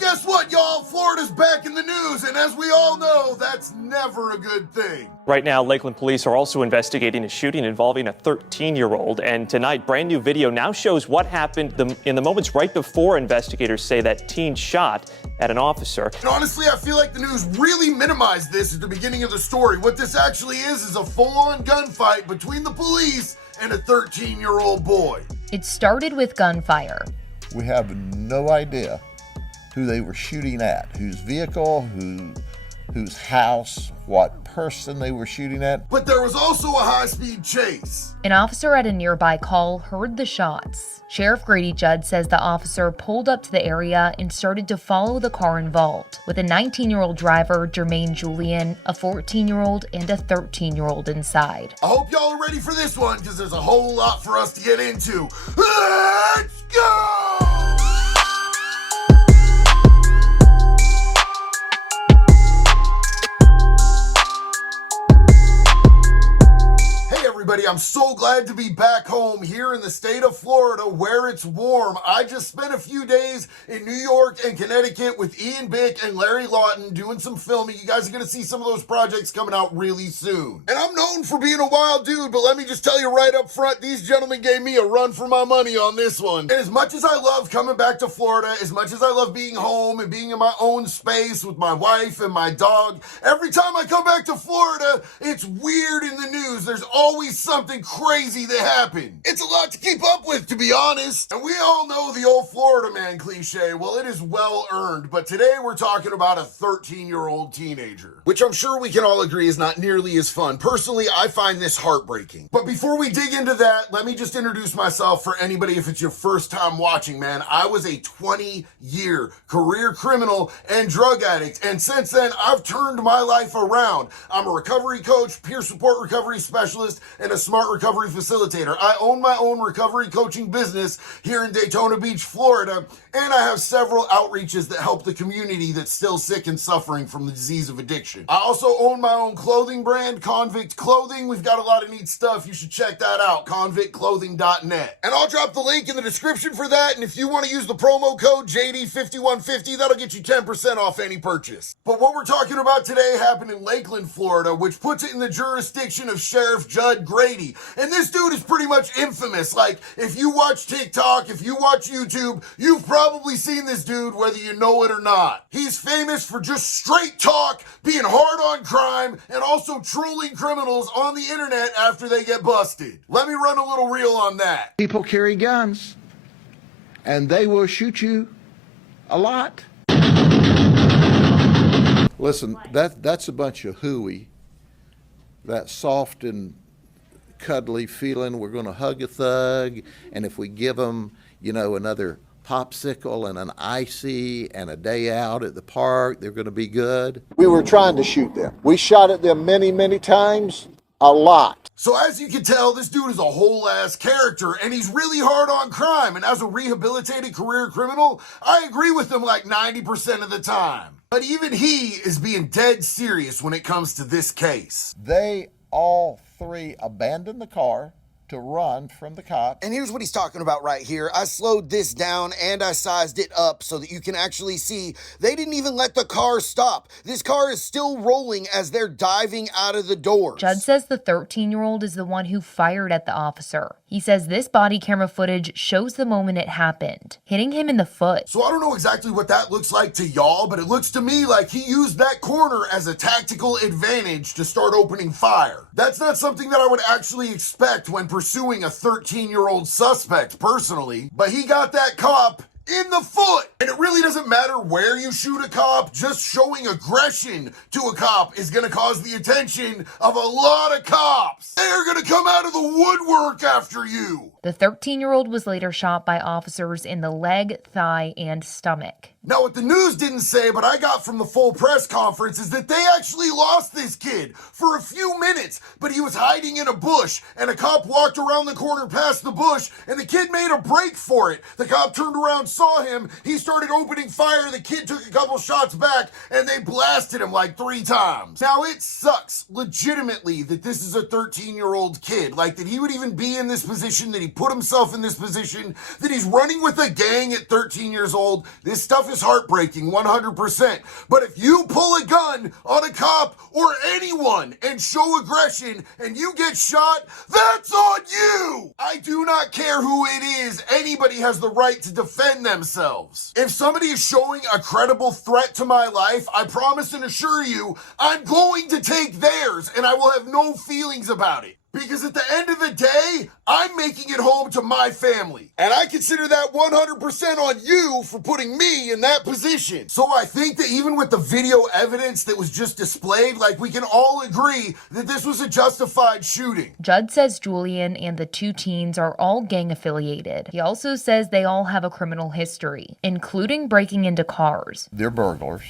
Guess what, y'all? Florida's back in the news, and as we all know, that's never a good thing. Right now, Lakeland police are also investigating a shooting involving a 13-year-old. And tonight, brand new video now shows what happened in the moments right before investigators say that teen shot at an officer. And honestly, I feel like the news really minimized this at the beginning of the story. What this actually is a full-on gunfight between the police and a 13-year-old boy. It started with gunfire. We have no idea who they were shooting at, whose vehicle, whose house, what person they were shooting at. But there was also a high-speed chase. An officer at a nearby call heard the shots. Sheriff Grady Judd says the officer pulled up to the area and started to follow the car involved, with a 19-year-old driver, Jermaine Julian, a 14-year-old, and a 13-year-old inside. I hope y'all are ready for this one, because there's a whole lot for us to get into. Let's go! Everybody, I'm so glad to be back home here in the state of Florida where it's warm. I just spent a few days in New York and Connecticut with Ian Bick and Larry Lawton doing some filming. You guys are going to see some of those projects coming out really soon. And I'm known for being a wild dude, but let me just tell you right up front, these gentlemen gave me a run for my money on this one. And as much as I love coming back to Florida, as much as I love being home and being in my own space with my wife and my dog, every time I come back to Florida, it's weird in the news. There's always something crazy that happened. It's a lot to keep up with, to be honest. And we all know the old Florida man cliche. Well, it is well earned, but today we're talking about a 13-year-old teenager, which I'm sure we can all agree is not nearly as fun. Personally, I find this heartbreaking. But before we dig into that, let me just introduce myself for anybody if it's your first time watching, man. I was a 20-year career criminal and drug addict, and since then, I've turned my life around. I'm a recovery coach, peer support recovery specialist, and a smart recovery facilitator. I own my own recovery coaching business here in Daytona Beach, Florida, and I have several outreaches that help the community that's still sick and suffering from the disease of addiction. I also own my own clothing brand, Convict Clothing. We've got a lot of neat stuff. You should check that out, convictclothing.net. And I'll drop the link in the description for that, and if you want to use the promo code JD5150, that'll get you 10% off any purchase. But what we're talking about today happened in Lakeland, Florida, which puts it in the jurisdiction of Sheriff Judd Grady. And this dude is pretty much infamous. Like, if you watch TikTok, if you watch YouTube, you've probably seen this dude whether you know it or not. He's famous for just straight talk, being hard on crime, and also trolling criminals on the internet after they get busted. Let me run a little reel on that. People carry guns, and they will shoot you a lot. Listen, that's a bunch of hooey. That soft and cuddly feeling, we're going to hug a thug, and if we give them, another popsicle and an icy and a day out at the park, they're going to be good. We were trying to shoot them. We shot at them many, many times, a lot. So as you can tell, this dude is a whole ass character, and he's really hard on crime, and as a rehabilitated career criminal, I agree with him like 90% of the time. But even he is being dead serious when it comes to this case. They all three abandoned the car to run from the cops. And here's what he's talking about right here. I slowed this down and I sized it up so that you can actually see they didn't even let the car stop. This car is still rolling as they're diving out of the doors. Judd says the 13-year-old is the one who fired at the officer. He says this body camera footage shows the moment it happened, hitting him in the foot. So I don't know exactly what that looks like to y'all, but it looks to me like he used that corner as a tactical advantage to start opening fire. That's not something that I would actually expect when pursuing a 13-year-old suspect personally, but he got that cop in the foot. And it really doesn't matter where you shoot a cop, just showing aggression to a cop is gonna cause the attention of a lot of cops. They're gonna come out of the woodwork after you. The 13-year-old was later shot by officers in the leg, thigh, and stomach. Now, what the news didn't say, but I got from the full press conference, is that they actually lost this kid for a few minutes, but he was hiding in a bush, and a cop walked around the corner past the bush, and the kid made a break for it. The cop turned around, saw him, he started opening fire, the kid took a couple shots back, and they blasted him like 3 times. Now, it sucks, legitimately, that this is a 13-year-old kid, like that he would even be in this position, that he put himself in this position, that he's running with a gang at 13 years old. This stuff is heartbreaking, 100%. But if you pull a gun on a cop or anyone and show aggression and you get shot, that's on you! I do not care who it is. Anybody has the right to defend themselves. If somebody is showing a credible threat to my life, I promise and assure you, I'm going to take theirs and I will have no feelings about it. Because at the end of the day, I'm making it home to my family. And I consider that 100% on you for putting me in that position. So I think that even with the video evidence that was just displayed, like, we can all agree that this was a justified shooting. Judd says Julian and the two teens are all gang affiliated. He also says they all have a criminal history, including breaking into cars. They're burglars.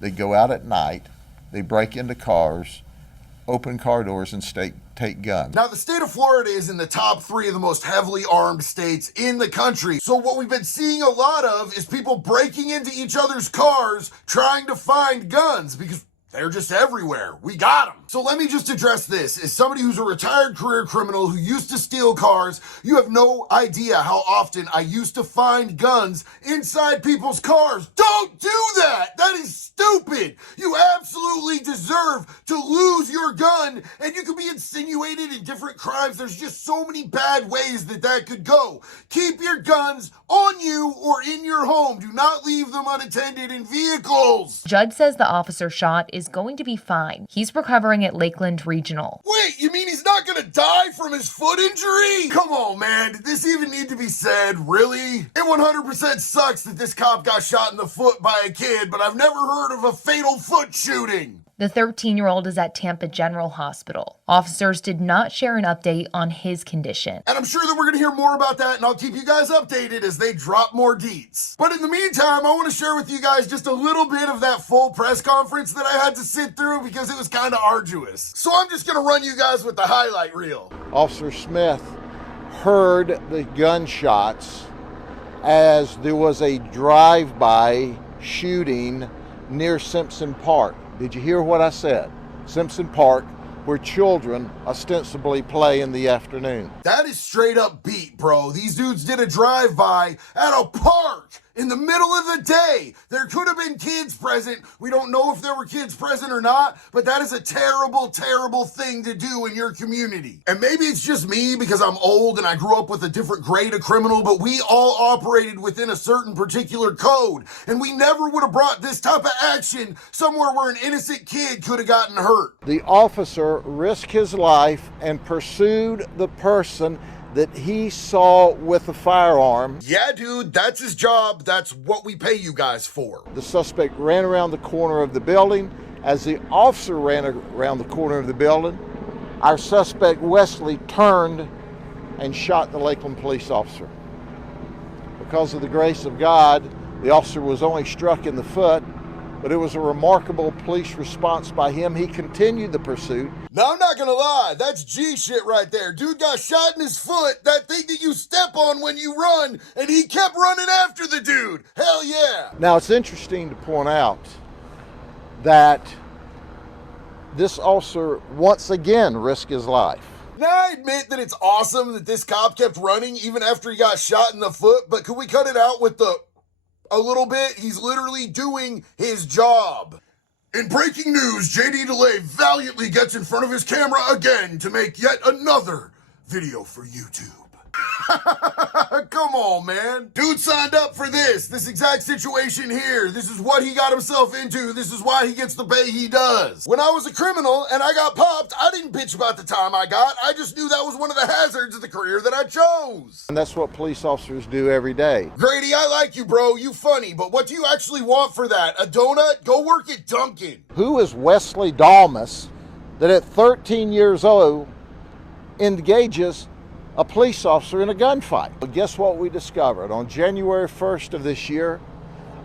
They go out at night. They break into cars, open car doors, and take guns. Now, the state of Florida is in the top 3 of the most heavily armed states in the country. So what we've been seeing a lot of is people breaking into each other's cars trying to find guns because they're just everywhere. We got them. So let me just address this. As somebody who's a retired career criminal who used to steal cars, you have no idea how often I used to find guns inside people's cars. Don't do that! That is stupid! You absolutely deserve to lose your gun, and you could be insinuated in different crimes. There's just so many bad ways that could go. Keep your guns on you or in your home. Do not leave them unattended in vehicles. Judd says the officer shot is going to be fine. He's recovering at Lakeland Regional. Wait, you mean he's not gonna die from his foot injury? Come on, man. Did this even need to be said? Really? It 100% sucks that this cop got shot in the foot by a kid, but I've never heard of a fatal foot shooting. The 13-year-old is at Tampa General Hospital. Officers did not share an update on his condition. And I'm sure that we're going to hear more about that, and I'll keep you guys updated as they drop more deets. But in the meantime, I want to share with you guys just a little bit of that full press conference that I had to sit through because it was kind of arduous. So I'm just going to run you guys with the highlight reel. Officer Smith heard the gunshots as there was a drive-by shooting near Simpson Park. Did you hear what I said? Simpson Park, where children ostensibly play in the afternoon. That is straight up beat, bro. These dudes did a drive-by at a park in the middle of the day. There could have been kids present. We don't know if there were kids present or not, but that is a terrible, terrible thing to do in your community. And maybe it's just me because I'm old and I grew up with a different grade of criminal, but we all operated within a certain particular code, and we never would have brought this type of action somewhere where an innocent kid could have gotten hurt. The officer risked his life and pursued the person that he saw with a firearm. Yeah, dude, that's his job. That's what we pay you guys for. The suspect ran around the corner of the building. As the officer ran around the corner of the building, our suspect, Wesley, turned and shot the Lakeland police officer. Because of the grace of God, the officer was only struck in the foot, but it was a remarkable police response by him. He continued the pursuit. Now, I'm not gonna lie, that's G shit right there. Dude got shot in his foot, that thing that you step on when you run, and he kept running after the dude. Hell yeah. Now, it's interesting to point out that this officer once again risked his life. Now, I admit that it's awesome that this cop kept running even after he got shot in the foot, but could we cut it out with a little bit? He's literally doing his job. In breaking news, JD DeLay valiantly gets in front of his camera again to make yet another video for YouTube. Come on, man. Dude signed up for this exact situation here. This is what he got himself into. This is why he gets the pay he does. When I was a criminal and I got popped, I didn't bitch about the time I got. I just knew that was one of the hazards of the career that I chose. And that's what police officers do every day. Grady, I like you, bro. You funny, but what do you actually want for that? A donut? Go work at Dunkin'. Who is Wesley Dalmas that at 13 years old engages a police officer in a gunfight? Well, guess what we discovered? On January 1st of this year,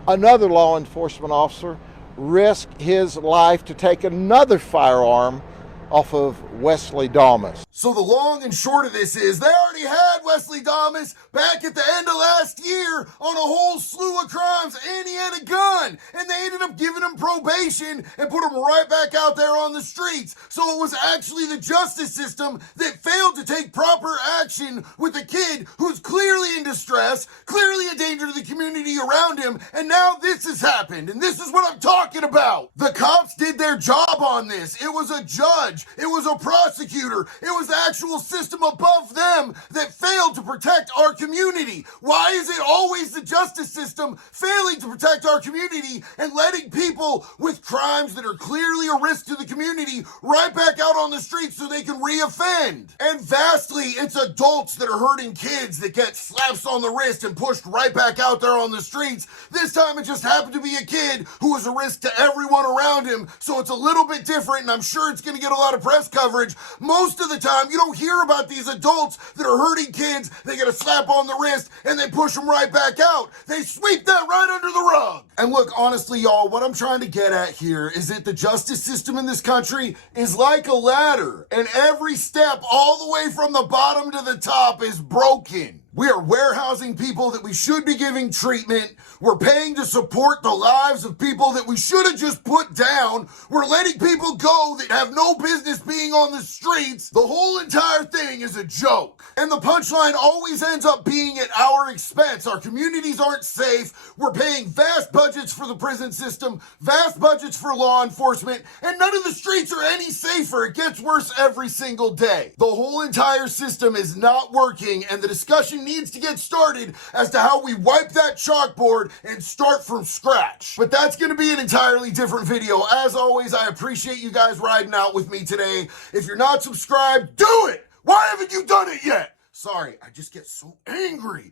another law enforcement officer risked his life to take another firearm off of Wesley Dalmas. So the long and short of this is they already had Wesley Thomas back at the end of last year on a whole slew of crimes, and he had a gun, and they ended up giving him probation and put him right back out there on the streets. So it was actually the justice system that failed to take proper action with a kid who's clearly in distress, clearly a danger to the community around him, and now this has happened, and this is what I'm talking about. The cops did their job on this. It was a judge, it was a prosecutor, it was the actual system above them that failed to protect our community. Why is it always the justice system failing to protect our community and letting people with crimes that are clearly a risk to the community right back out on the streets so they can reoffend? And vastly, it's adults that are hurting kids that get slaps on the wrist and pushed right back out there on the streets. This time it just happened to be a kid who was a risk to everyone around him, so it's a little bit different, and I'm sure it's going to get a lot of press coverage. Most of the time, you don't hear about these adults that are hurting kids. They get a slap on the wrist and they push them right back out. They sweep that right under the rug. And look, honestly, y'all, what I'm trying to get at here is that the justice system in this country is like a ladder, and every step all the way from the bottom to the top is broken. We are warehousing people that we should be giving treatment. We're paying to support the lives of people that we should have just put down. We're letting people go that have no business being on the streets. The whole entire thing is a joke. And the punchline always ends up being at our expense. Our communities aren't safe. We're paying vast budgets for the prison system, vast budgets for law enforcement, and none of the streets are any safer. It gets worse every single day. The whole entire system is not working, and the discussion needs to get started as to how we wipe that chalkboard and start from scratch. But that's going to be an entirely different video. As always, I appreciate you guys riding out with me today. If you're not subscribed, do it! Why haven't you done it yet? Sorry, I just get so angry.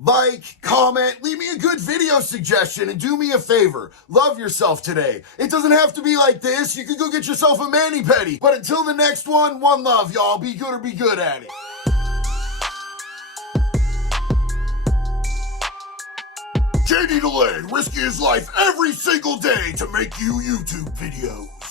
Like, comment, leave me a good video suggestion, and do me a favor. Love yourself today. It doesn't have to be like this. You can go get yourself a mani-pedi. But until the next one love, y'all. Be good or be good at it. JD Delay risking his life every single day to make you YouTube videos.